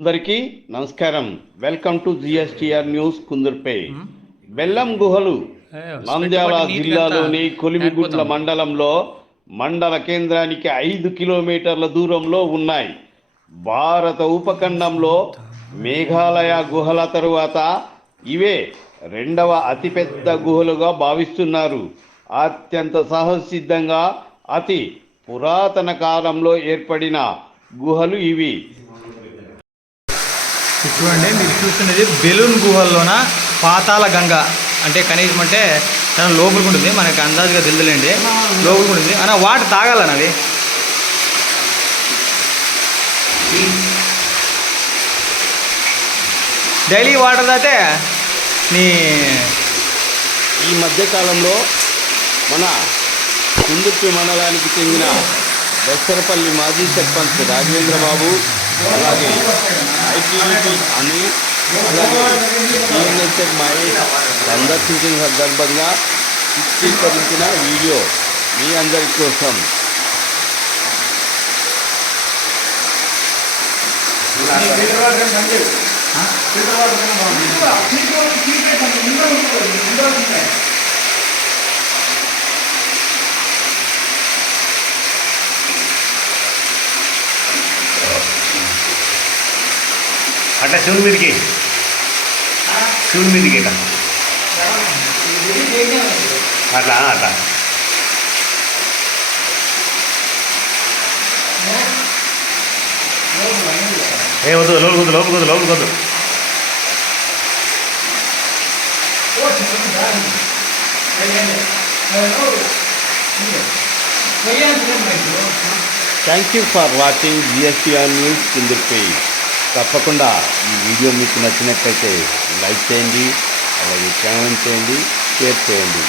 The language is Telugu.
అందరికీ నమస్కారం. Welcome to GSTR news Kundurpi Belum గుహలు నంద్యాల జిల్లాలోని కొలిమిగుట్ల మండలంలో మండల కేంద్రానికి ఐదు కిలోమీటర్ల దూరంలో ఉన్నాయి. భారత ఉపఖండంలో మేఘాలయ గుహల తరువాత ఇవే రెండవ అతిపెద్ద గుహలుగా భావిస్తున్నారు. అత్యంత సహసిద్ధంగా అతి పురాతన కాలంలో ఏర్పడిన గుహలు ఇవి. చూడండి మీరు చూస్తున్నది బెలూన్ గుహల్లోన పాతాల గంగ. అంటే కనీసం అంటే చాలా లోపలికి ఉంటుంది మనకి అందాజుగా తెలుదులేండి. లోపలికి ఉంటుంది. అన్న వాటర్ తాగాలన్న అవి డైలీ వాటర్ తాగితే నీ ఈ మధ్యకాలంలో మన కుందుర్పి మండలానికి చెందిన దసరపల్లి మాజీ సర్పంచ్ రాఘవేంద్ర బాబు అలాగే ఐటీడీపీ అని అలాగే టీఎన్ఎస్ఎఫ్ మహేష్ సందర్శించిన సందర్భంగా చిత్రీకరించిన వీడియో మీ అందరి కోసం. అట్లా శివుని మీదకి శివుని మీదకి ఇట్లా అట్లా అట్లా ఏ వద్దు లోపు వద్దు లోపు వద్దు లోపు వద్దు thank you for watching GSTR news Kundurpi తప్పకుండా ఈ వీడియో మీకు నచ్చినట్లయితే లైక్ చేయండి అలాగే కామెంట్ చేయండి షేర్ చేయండి.